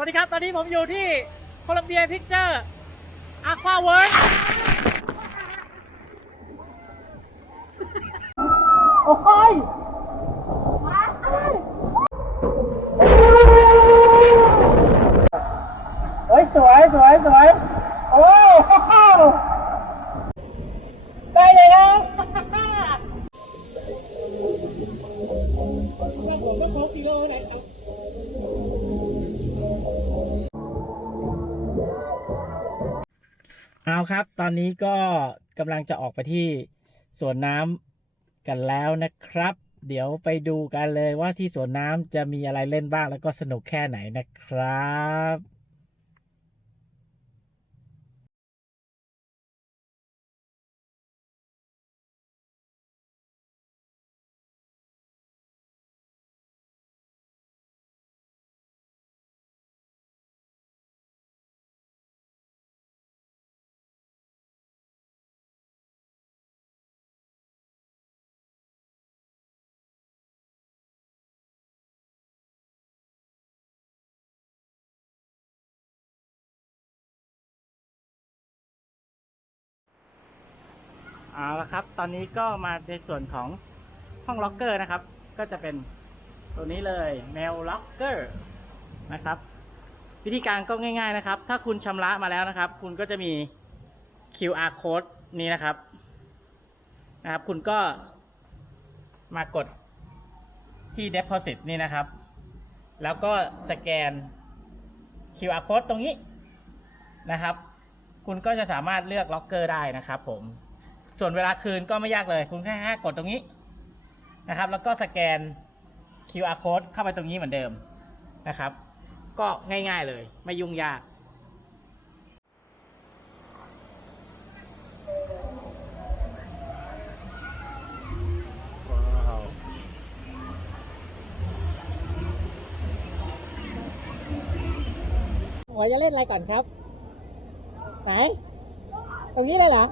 สวัสดีครับ ตอนนี้ผมอยู่ที่โคลัมเบียพิกเจอร์อาควาเวิร์โอ้ยเฮ้ย สวย สวย สวย เอาครับ ตอนนี้ก็กำลังจะออกไปที่สวนน้ำกันแล้วนะครับ เดี๋ยวไปดูกันเลยว่าที่สวนน้ำจะมีอะไรเล่นบ้างแล้วก็สนุกแค่ไหนนะครับ เอาละครับ ตอนนี้ก็มาในส่วนของห้องล็อกเกอร์นะครับ ก็จะเป็นตัวนี้เลยแมวล็อกเกอร์นะครับ วิธีการก็ง่าย ๆนะครับ ถ้าคุณชำระมาแล้วนะครับ คุณก็จะมี QR code นี้นะครับนะครับ คุณก็มากดที่ deposit นี่นะครับ แล้วก็สแกน QR code ตรงนี้นะครับ คุณก็จะสามารถเลือกล็อกเกอร์ได้นะครับผม ส่วนเวลาคืนก็ไม่ยากเลย คุณแค่กดตรงนี้นะครับ แล้วก็สแกน QR code เข้าไปตรงนี้เหมือนเดิมนะครับ ก็ง่ายๆเลย ไม่ยุ่งยากหมอจะเล่นอะไรก่อนครับ ไหน ตรงนี้เลยเหรอ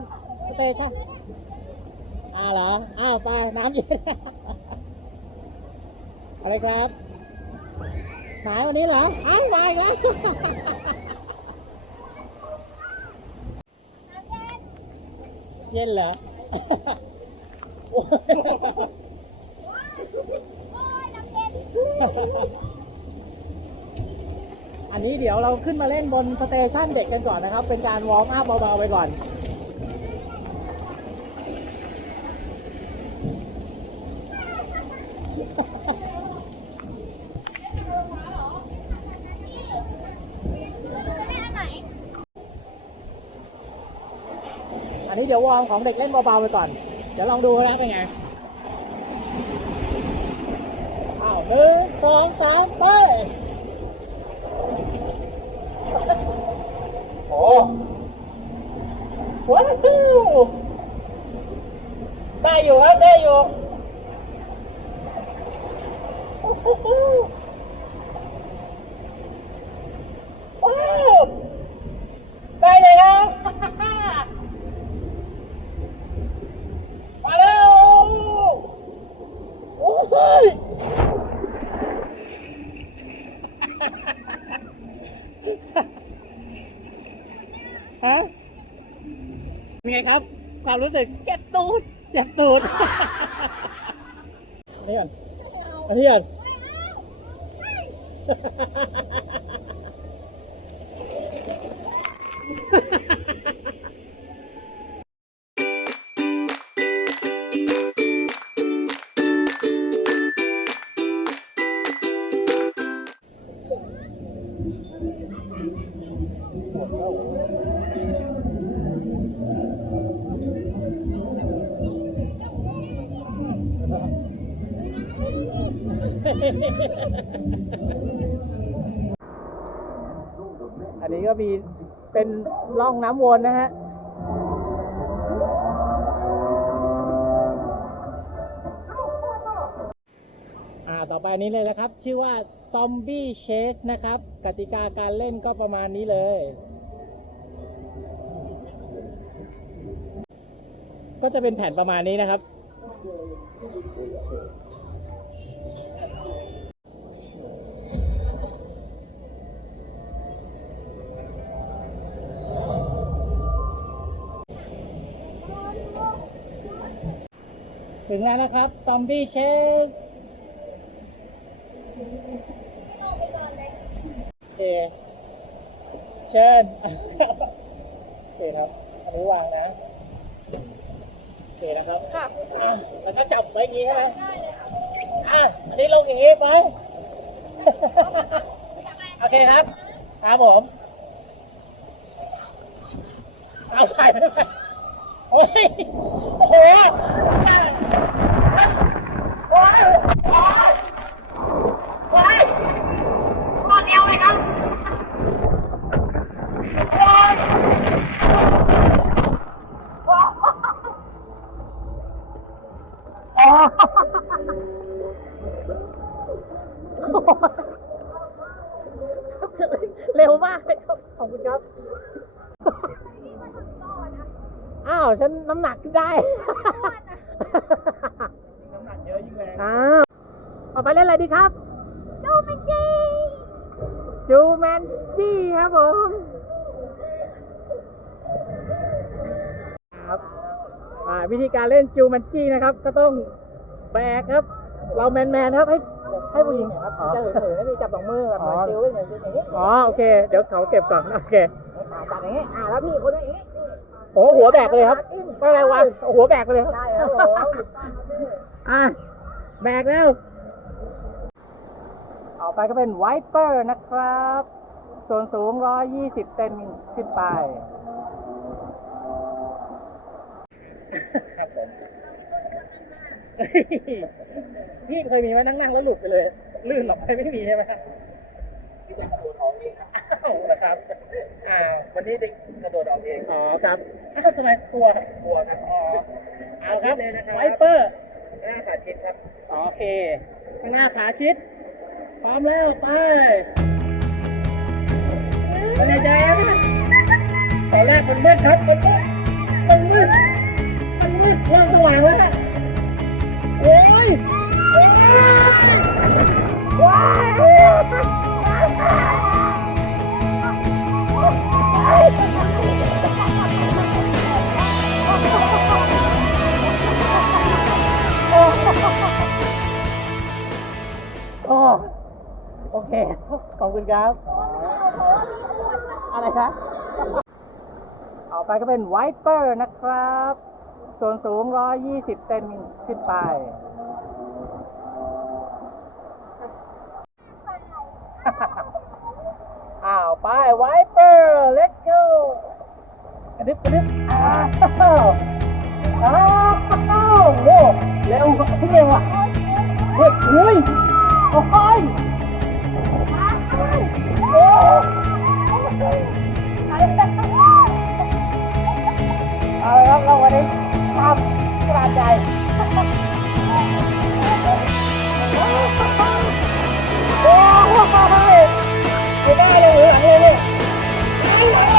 เตชันอ่าเหรอ อ้าว ไป น้ำเย็น อะไรครับไหนวันนี้เหรอ อ้าวไปแล้วเย็นเหรอโอ้ยอันนี้เดี๋ยวเราขึ้นมาเล่นบนสเตชันเด็กกันก่อนนะครับ เป็นการวอร์มอัพเบาๆไปก่อน เดี๋ยววอร์มของเด็กเล่นเบาๆไปก่อน เดี๋ยวลองดูนะเป็นไงอ้าวหนึ่งสองสามไปโอ้ว้าวได้อยู่ครับได้อยู่ เป็นร่องน้ำวนนะฮะอ่าต่อไปนี้เลยนะครับ ชื่อว่า Zombie Chase นะครับ กติกาการเล่นก็ประมาณนี้เลย ก็จะเป็นแผ่นประมาณนี้นะครับ ถึงแล้วนะครับซอมบี้เชสโอเคเชิญโอเคครับอันนี้วางนะโอเคนะครับค่ะอะแล้วก็จับไว้อย่างนี้ใช่ไหมอะอันนี้ลงอย่างนี้ไปโอเคครับครับผมเอาไปไม่ไปโอ้ยโอ้โห โอ้ยโอ้ยโอ้ยหมดเอวเลยครับโอ้ยโอ้ย เร็วมากเลยครับ ขอบคุณครับ อ้าว ฉันน้ำหนักได้ น้ำหนักเยอะยิ่งแรงอ้าวต่อไปเล่นอะไรดีครับ จูแมนจี้จูแมนจี้ครับผม ครับ อ่า วิธีการเล่นจูแมนจี้นะครับ ก็ต้องแบกครับ เราแมนแมนครับให้ให้ผู้หญิงครับจะเฉยๆนะพี่จับสองมือแบบเหมือนคิ้วเหมือนอย่างนี้อ๋อโอเค เดี๋ยวเขาเก็บก่อนโอเคอ่าจับอย่างนี้อ่าแล้วพี่คนนี้อย่างนี้โอ้หัวแบกเลยครับไม่ไรวะหัวแบกไปเลยครับได้ครับอะแบกแล้วต่อไปก็เป็นไวเปอร์นะครับ ส่วนสูง 120 เซนขึ้นไป ครับผมพี่เคยมีไหมนั่งนั่งๆแล้วหลุดไปเลย ลื่นหลบไปไม่มีใช่ไหมที่จะกระโดดออกเองนะครับอ่าวันนี้เด็กกระโดดออกเองอ๋อครับอ้าวทำไมกลัวกลัวครับอ๋อเอาครับไวเปอร์หน้าขาชิดครับโอเคข้างหน้าขาชิด พร้อมแล้วไปไปไหนใจนะตอนแรกมันมืดครับมันมืดมันมืด มันมืดเริ่มสว่างแล้วนะโอ้ยโอ้ยว้ายโอ้โอเค ขอบคุณครับ อะไรครับต่อไปก็เป็นไวเปอร์นะครับ ส่วนสูง120เซนขึ้นไป อ้าว ไปไวเปอร์ let's go กระดึบกระดึบอ้าวอ้าวโอ้เร็วพี่เร็วอะเฮ้ยอุ้ยโอ้ยโอ้เอาละครับเราวันนี้ ทำกระจาษใหญ่โอ้ยไม่ได้เลยหลังเลยเนี่ย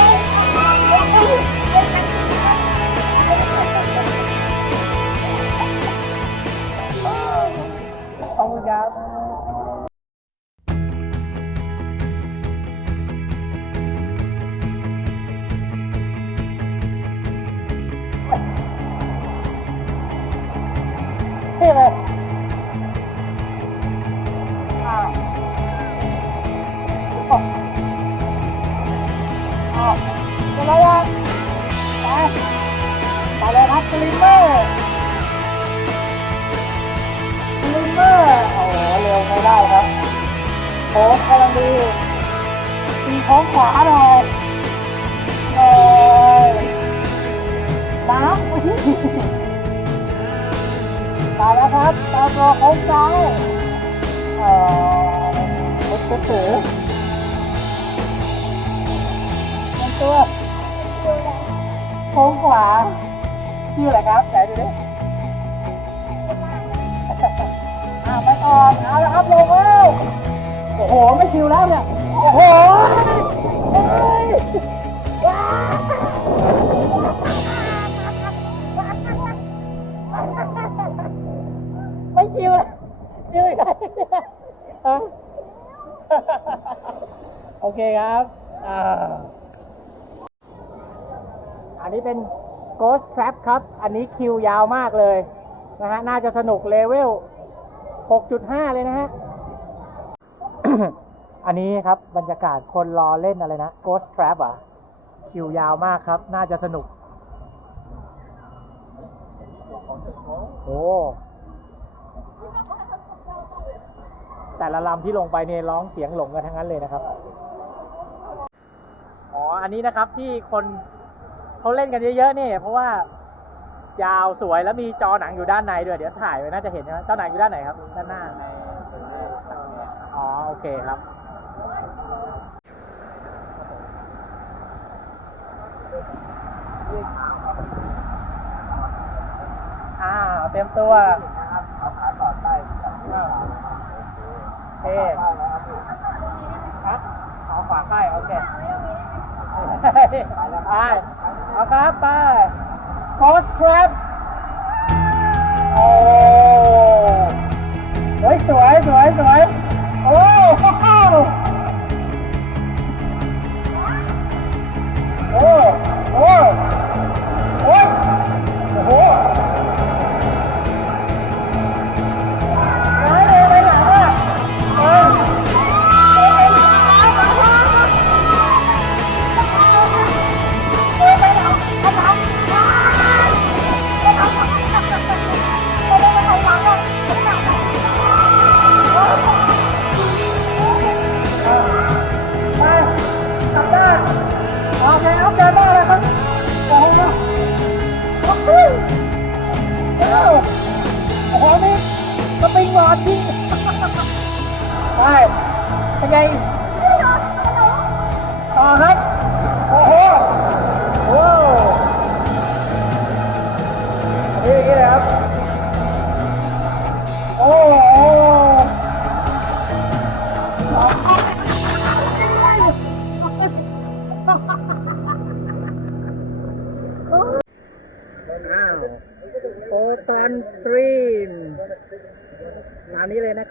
ไม่ได้ครับโค้งกำลังดีตีโค้งขวาหน่อยเอ้ยน้ำตายแล้วครับตามตัวโค้งซ้ายเออรถกระสือตัวโค้งขวาชื่ออะไรครับไหนดูดิ อาไปก่อนเอาละครับลงแล้วโอ้โหไม่ชิวแล้วเนี่ยโอ้โหเฮ้ยว้าวไม่ชิวแล้วชิวอีกแล้วฮะโอเคครับอ่าอันนี้เป็น Ghost Trap ครับ อันนี้คิวยาวมากเลยนะฮะ น่าจะสนุกเลเวล 6.5 เลยนะฮะ อันนี้ครับบรรยากาศคนรอเล่นอะไรนะ Ghost Trap อะ คิวยาวมากครับ น่าจะสนุก โอ้แต่ละลำที่ลงไปเนี่ยร้องเสียงหลงกันทั้งนั้นเลยนะครับ อ๋อ อันนี้นะครับที่คนเขาเล่นกันเยอะๆนี่เพราะว่า ยาวสวยแล้วมีจอหนังอยู่ด้านในด้วยเดี๋ยวถ่ายไว้น่าจะเห็นใช่ไหมจอหนังอยู่ด้านไหนครับ ด้านหน้าอ๋อโอเคครับอ่าเต็มตัวเอาขาต่อใต้โอเคครับเอาขวาใกล้โอเคไปเอาครับไป โคสครับโอ้ยสวยสวยสวย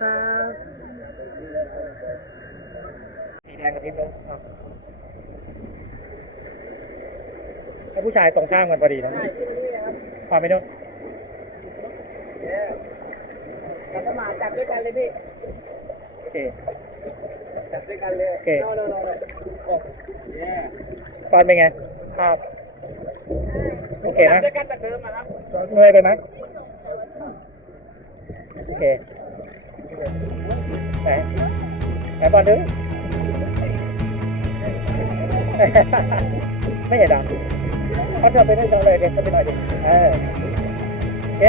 นี้เลยนะครับสีแดงกระพริบเลยครับให้ผู้ชายตรงข้ามกันพอดีนะพาไปด้วยจับเข้ามาจับด้วยกันเลยพี่โอเคจับด้วยกันเลยโอเคโน่นโน่นโน่นเย้ตอนเป็นไงภาพโอเคจับนะด้วยกันแบบเดิมอะครับเมื่อยไปไหมโอเค ไหนไหนบอลดูไม่เห็นดังเขาจะไปได้จังเ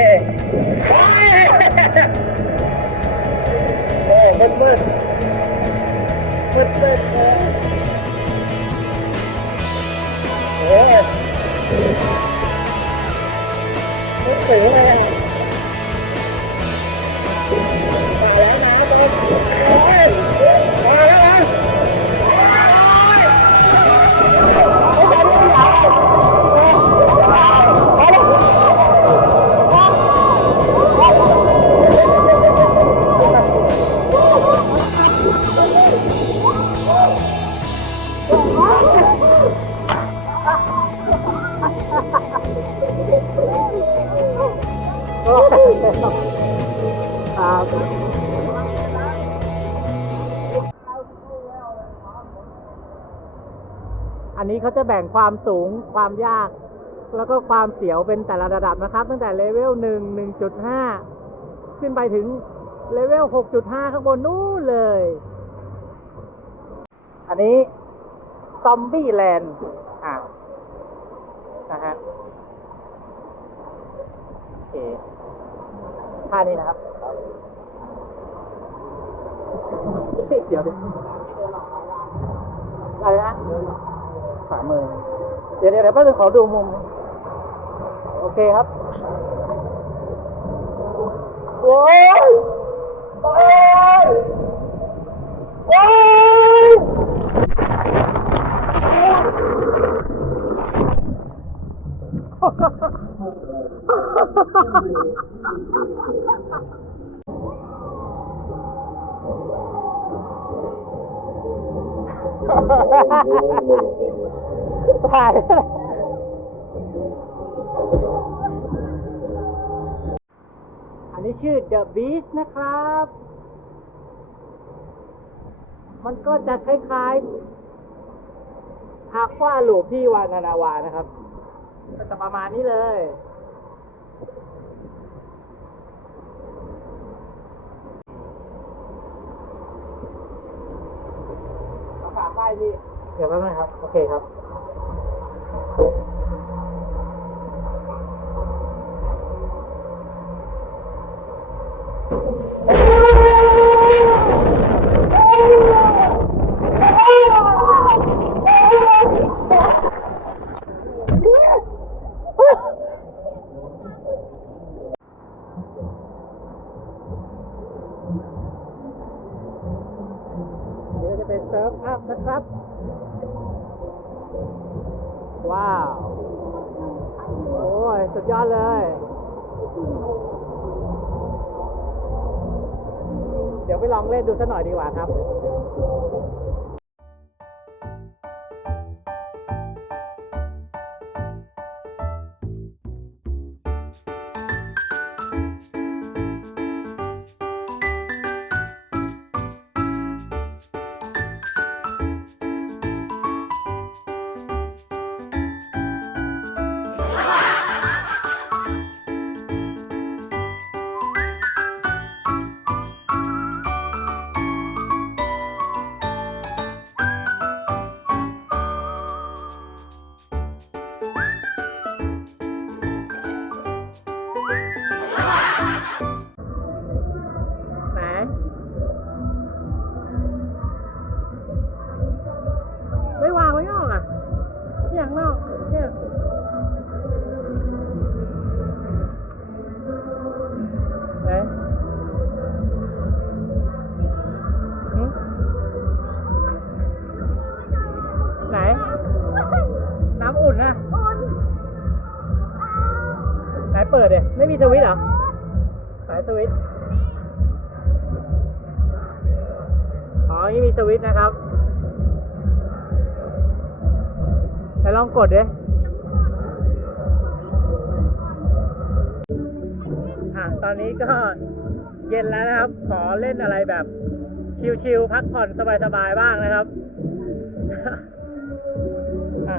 นนี้เขาจะแบ่งความสูงความยาก แล้วก็ความเสียวเป็นแต่ละระดับนะครับ ตั้งแต่เลเวลหนึ่งหนึ่งจุดห้าขึ้นไปถึงเลเวลหกจุดห้าข้างบนนู้นเลย อันนี้ซอมบี้แลนด์อ่านะฮะโอเคท่านี้นะครับเดี๋ยวดิอะไรนะ ขวามือเดี๋ยวเดี๋ยวเดี๋ยวแป๊บนึงขอดูมุม โอเคครับ โอ้ย โอ้ย โอ้ย ถ่ายนี้ชื่อ The Beast นะครับ มันก็จะคล้ายๆฮากว่าหลูปที่วานานาวานะครับ ก็จะประมาณนี้เลย เอาฝากป้าย พี่ เดี๋ยวแป๊บนึงครับ โอเคครับ เดี๋ยวจะเป็นเซิร์ฟอัพนะครับ ว้าว โอ้ย สุดยอดเลย เดี๋ยวไปลองเล่นดูสักหน่อยดีกว่าครับ สวิตเหรอ สายสวิตอ๋อ นี่มีสวิตนะครับแต่ลองกดดิอะ ตอนนี้ก็เย็นแล้วนะครับ ขอเล่นอะไรแบบ ชิลๆ พักผ่อนสบายๆ บ้างนะครับ อะ